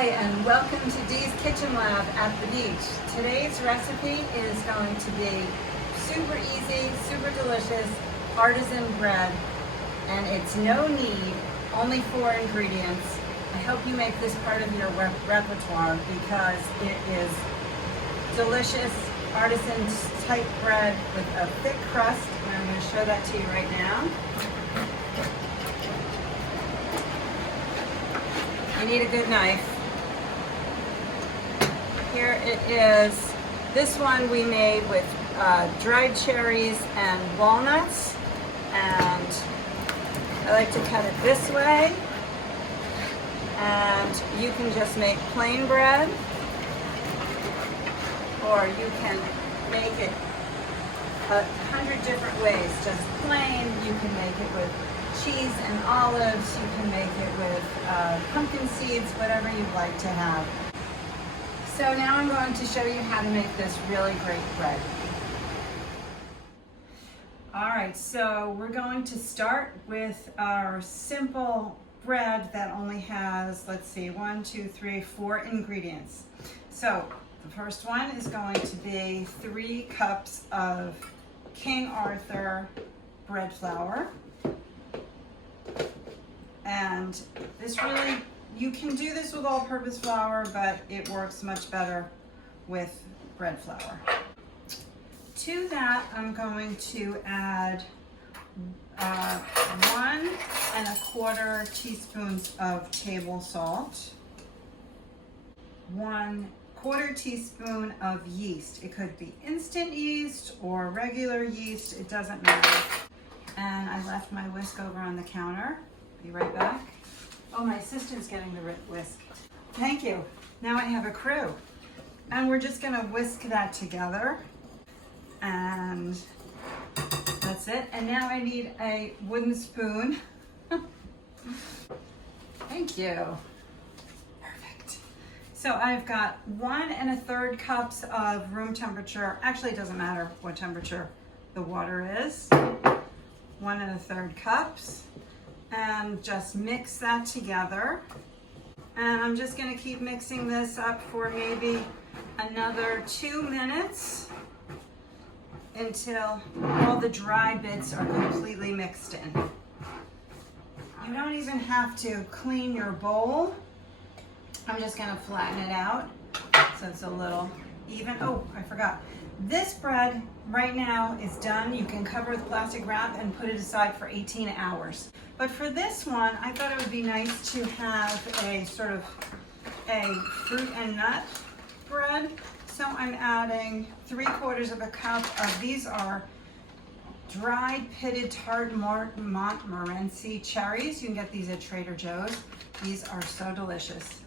Hi, and welcome to Dee's Kitchen Lab at the beach. Today's recipe is going to be super easy, super delicious artisan bread, and it's no knead, only 4 ingredients. I hope you make this part of your repertoire because it is delicious artisan type bread with a thick crust, and I'm going to show that to you right now. You need a good knife. Here it is. This one we made with dried cherries and walnuts, and I like to cut it this way. And you can just make plain bread, or you can make it 100 different ways. Just plain. You can make it with cheese and olives. You can make it with pumpkin seeds, whatever you'd like to have. So now I'm going to show you how to make this really great bread. All right, so we're going to start with our simple bread that only has, let's see, 1, 2, 3, 4 ingredients. So the first one is going to be 3 cups of King Arthur bread flour. And this really, you can do this with all-purpose flour, but it works much better with bread flour. To that, I'm going to add 1 1/4 teaspoons of table salt, 1/4 teaspoon of yeast. It could be instant yeast or regular yeast, it doesn't matter. And I left my whisk over on the counter. Be right back. Oh, my assistant's getting the whisk. Thank you. Now I have a crew. And we're just gonna whisk that together. And that's it. And now I need a wooden spoon. Thank you. Perfect. So I've got 1 1/3 cups of room temperature. Actually, it doesn't matter what temperature the water is. 1 1/3 cups. And just mix that together. And I'm just gonna keep mixing this up for maybe another 2 minutes until all the dry bits are completely mixed in. You don't even have to clean your bowl. I'm just gonna flatten it out so it's a little even. Oh, I forgot. This bread right now is done. You can cover with plastic wrap and put it aside for 18 hours. But for this one, I thought it would be nice to have a sort of a fruit and nut bread. So I'm adding 3/4 cup of, these are dried pitted tart Montmorency cherries. You can get these at Trader Joe's. These are so delicious.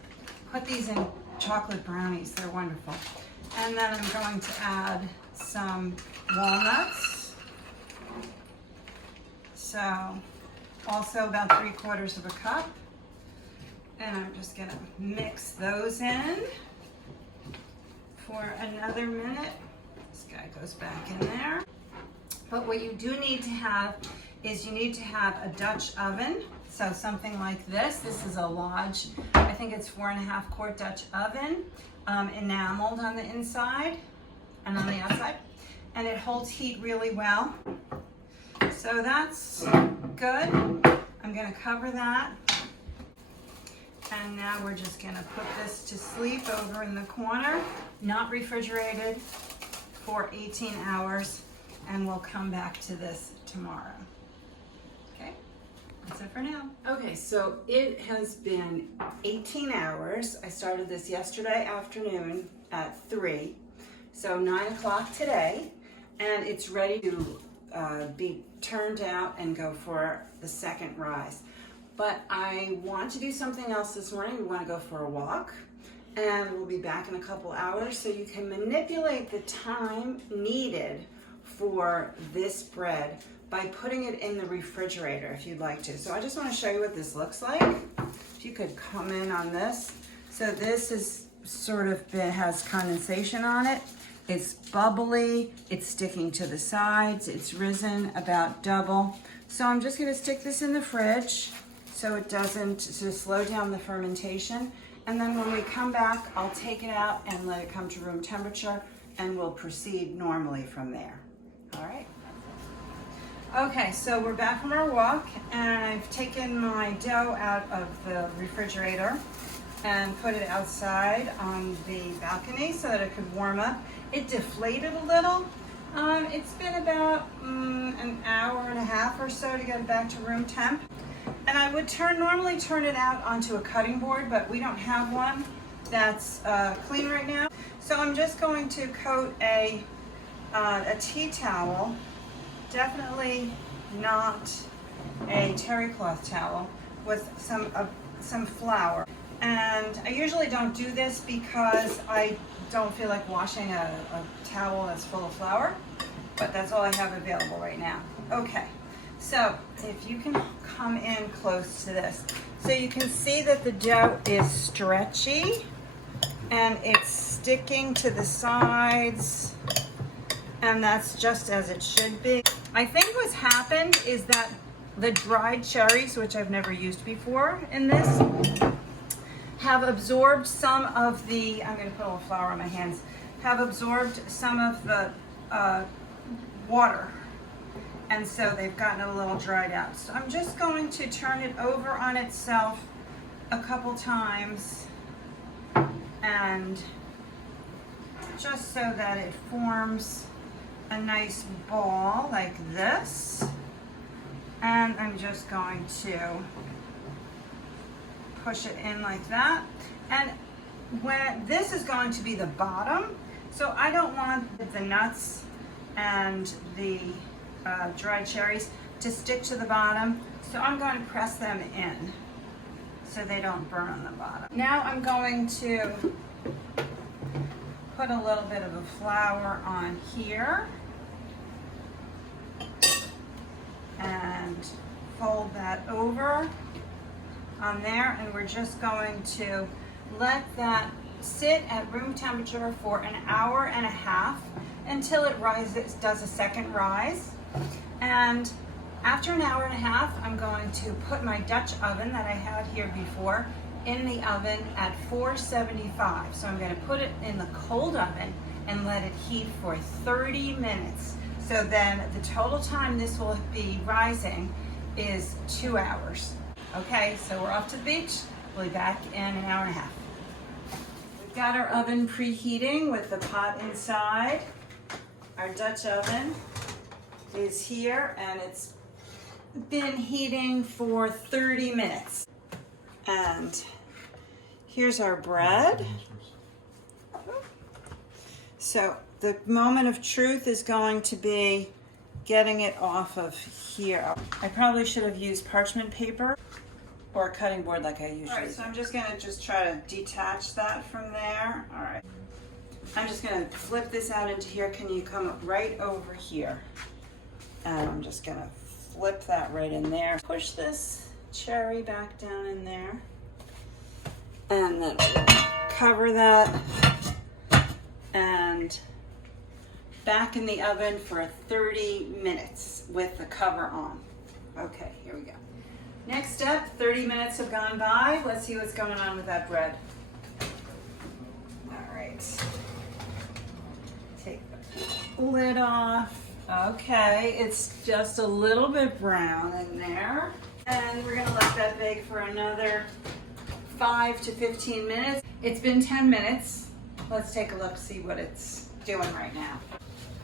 Put these in chocolate brownies, they're wonderful. And then I'm going to add some walnuts. So also about 3/4 cup. And I'm just gonna mix those in for another minute. This guy goes back in there. But what you do need to have is you need to have a Dutch oven. So something like this. This is a Lodge, I think it's 4.5 quart Dutch oven, enameled on the inside and on the outside. And it holds heat really well. So that's good. I'm gonna cover that. And now we're just gonna put this to sleep over in the corner, not refrigerated, for 18 hours. And we'll come back to this tomorrow. Okay, that's it for now. Okay, so it has been 18 hours. I started this yesterday afternoon at 3, so 9 o'clock today, and it's ready to be turned out and go for the second rise. But I want to do something else this morning. We want to go for a walk, and we'll be back in a couple hours, so you can manipulate the time needed for this bread by putting it in the refrigerator if you'd like to. So I just want to show you what this looks like. If you could come in on this. So this is sort of has condensation on it. It's bubbly, it's sticking to the sides, it's risen about double. So I'm just gonna stick this in the fridge so it doesn't, to slow down the fermentation. And then when we come back, I'll take it out and let it come to room temperature, and we'll proceed normally from there. All right. Okay, so we're back from our walk, and I've taken my dough out of the refrigerator and put it outside on the balcony so that it could warm up. It deflated a little. It's been about an hour and a half or so to get it back to room temp. And I would normally turn it out onto a cutting board, but we don't have one that's clean right now. So I'm just going to coat a tea towel, definitely not a terry cloth towel, with some flour. And I usually don't do this because I don't feel like washing a towel that's full of flour, but that's all I have available right now. Okay, so if you can come in close to this. So you can see that the dough is stretchy and it's sticking to the sides, and that's just as it should be. I think what's happened is that the dried cherries, which I've never used before in this, have absorbed some of the, I'm going to put a little flour on my hands, have absorbed some of the water. And so they've gotten a little dried out. So I'm just going to turn it over on itself a couple times, and just so that it forms a nice ball like this. And I'm just going to push it in like that. And when this is going to be the bottom, so I don't want the nuts and the dried cherries to stick to the bottom, so I'm going to press them in so they don't burn on the bottom. Now I'm going to put a little bit of a flour on here and fold that over on there, and we're just going to let that sit at room temperature for an hour and a half until it rises, does a second rise. And after an hour and a half, I'm going to put my Dutch oven that I had here before in the oven at 475. So I'm going to put it in the cold oven and let it heat for 30 minutes. So then the total time this will be rising is 2 hours. Okay, so we're off to the beach. We'll be back in an hour and a half. We've got our oven preheating with the pot inside. Our Dutch oven is here, and it's been heating for 30 minutes. And here's our bread. So the moment of truth is going to be getting it off of here. I probably should have used parchment paper or a cutting board like I usually do. All right, so I'm just gonna try to detach that from there. All right. I'm just gonna flip this out into here. Can you come right over here? And I'm just gonna flip that right in there. Push this cherry back down in there. And then cover that and back in the oven for 30 minutes with the cover on. Okay, here we go. Next up, 30 minutes have gone by. Let's see what's going on with that bread. All right. Take the lid off. Okay, it's just a little bit brown in there. And we're gonna let that bake for another 5 to 15 minutes. It's been 10 minutes. Let's take a look, see what it's doing right now.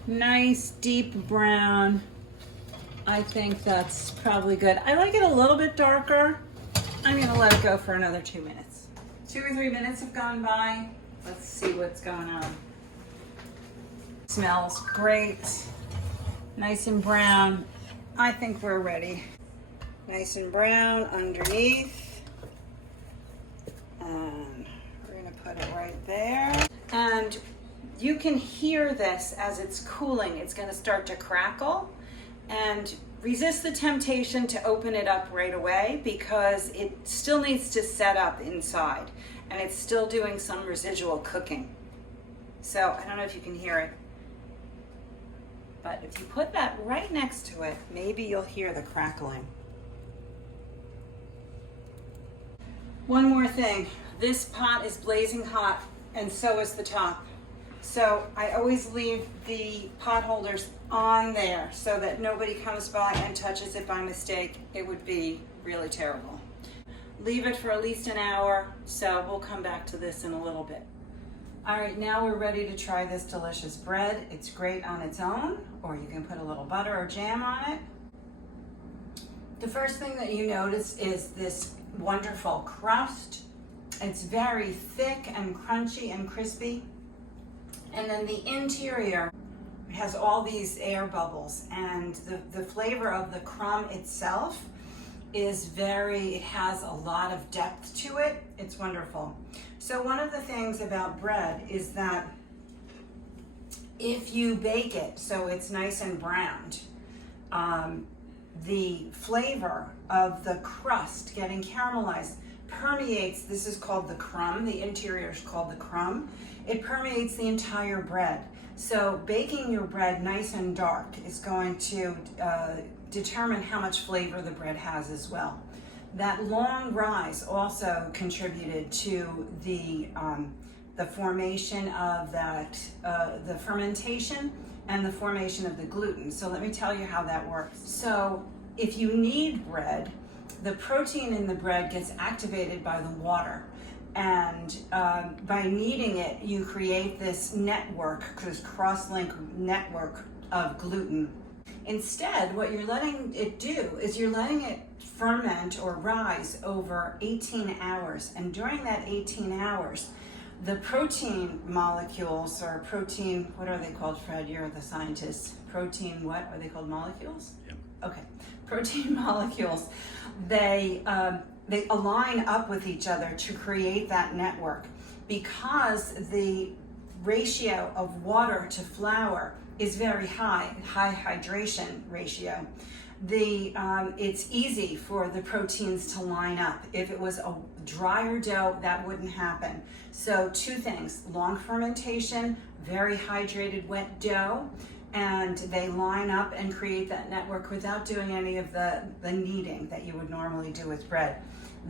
Nice deep brown. I think that's probably good. I like it a little bit darker. I'm gonna let it go for another 2 minutes. 2 or 3 minutes have gone by. Let's see what's going on. Smells great. Nice and brown. I think we're ready. Nice and brown underneath. And we're gonna put it right there. And you can hear this as it's cooling. It's gonna start to crackle. And resist the temptation to open it up right away because it still needs to set up inside and it's still doing some residual cooking. So I don't know if you can hear it, but if you put that right next to it, maybe you'll hear the crackling. One more thing, This pot is blazing hot, and so is the top. So I always leave the pot holders on there so that nobody comes by and touches it by mistake. It would be really terrible. Leave it for at least an hour, so we'll come back to this in a little bit. All right, now we're ready to try this delicious bread. It's great on its own, or you can put a little butter or jam on it. The first thing that you notice is this wonderful crust. It's very thick and crunchy and crispy. And then the interior has all these air bubbles, and the flavor of the crumb itself is it has a lot of depth to it. It's wonderful. So one of the things about bread is that if you bake it so it's nice and browned, the flavor of the crust getting caramelized permeates. This is called the crumb. The interior is called the crumb. It permeates the entire bread. So baking your bread nice and dark is going to determine how much flavor the bread has as well. That long rise also contributed to the formation of the fermentation and the formation of the gluten. So let me tell you how that works. So if you knead bread, the protein in the bread gets activated by the water. And by kneading it, you create this network, this cross-link network of gluten. Instead, what you're letting it do is you're letting it ferment or rise over 18 hours. And during that 18 hours, the protein molecules, or protein, what are they called, Fred? You're the scientist. Protein, what are they called, molecules? Yep. Okay, protein molecules, they align up with each other to create that network. Because the ratio of water to flour is very high hydration ratio, it's easy for the proteins to line up. If it was a drier dough, that wouldn't happen. So two things: long fermentation, very hydrated wet dough, and they line up and create that network without doing any of the kneading that you would normally do with bread.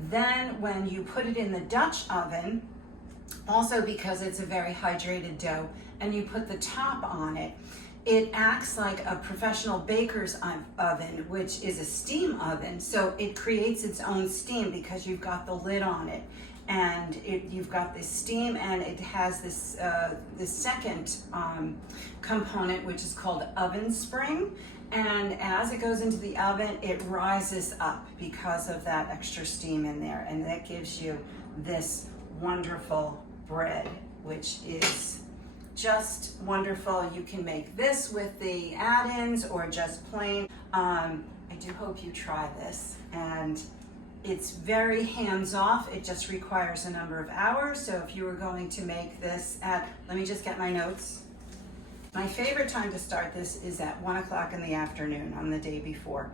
Then when you put it in the Dutch oven, also because it's a very hydrated dough, and you put the top on it, it acts like a professional baker's oven, which is a steam oven. So it creates its own steam because you've got the lid on it, and you've got this steam, and it has this second component, which is called oven spring. And as it goes into the oven, it rises up because of that extra steam in there, and that gives you this wonderful bread, which is just wonderful. You can make this with the add-ins or just plain. I do hope you try this, and it's very hands-off. It just requires a number of hours. So if you were going to make this let me just get my notes. My favorite time to start this is at 1 o'clock in the afternoon on the day before.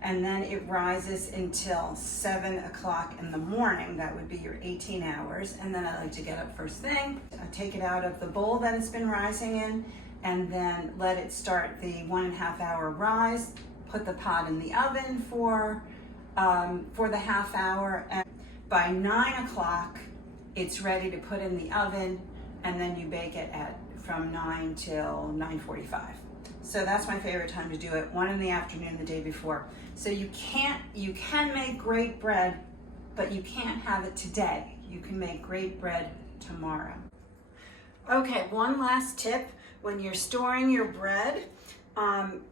And then it rises until 7 o'clock in the morning. That would be your 18 hours. And then I like to get up first thing. I take it out of the bowl that it's been rising in, and then let it start the 1.5 hour rise. Put the pot in the oven for the half hour. And by 9 o'clock, it's ready to put in the oven, and then you bake it from 9 till 9:45. So that's my favorite time to do it, 1 in the afternoon the day before. So you can make great bread, but you can't have it today. You can make great bread tomorrow. Okay, one last tip. When you're storing your bread,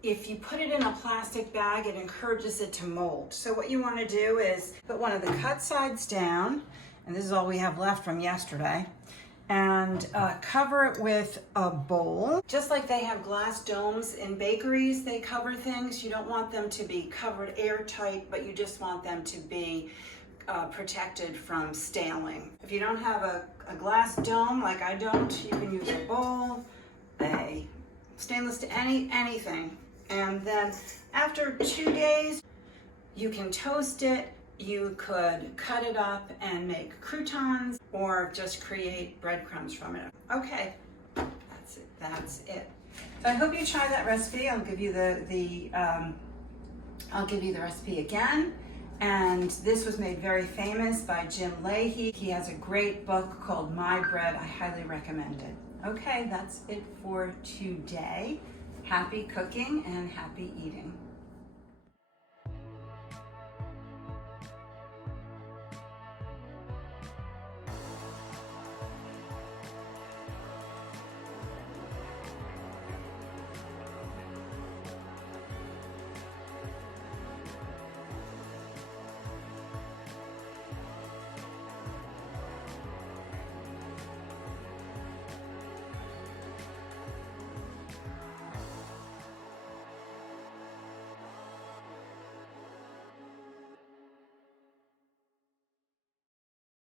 if you put it in a plastic bag, it encourages it to mold. So what you want to do is put one of the cut sides down, and this is all we have left from yesterday, and cover it with a bowl. Just like they have glass domes in bakeries, they cover things. You don't want them to be covered airtight, but you just want them to be protected from staling. If you don't have a glass dome, like I don't, you can use a bowl, a stainless to anything. And then after 2 days, you can toast it. You could cut it up and make croutons, or just create breadcrumbs from it. Okay, that's it. So I hope you try that recipe. I'll give you the recipe again, And this was made very famous by Jim Leahy. He has a great book called My Bread. I highly recommend it. Okay, that's it for today. Happy cooking and happy eating.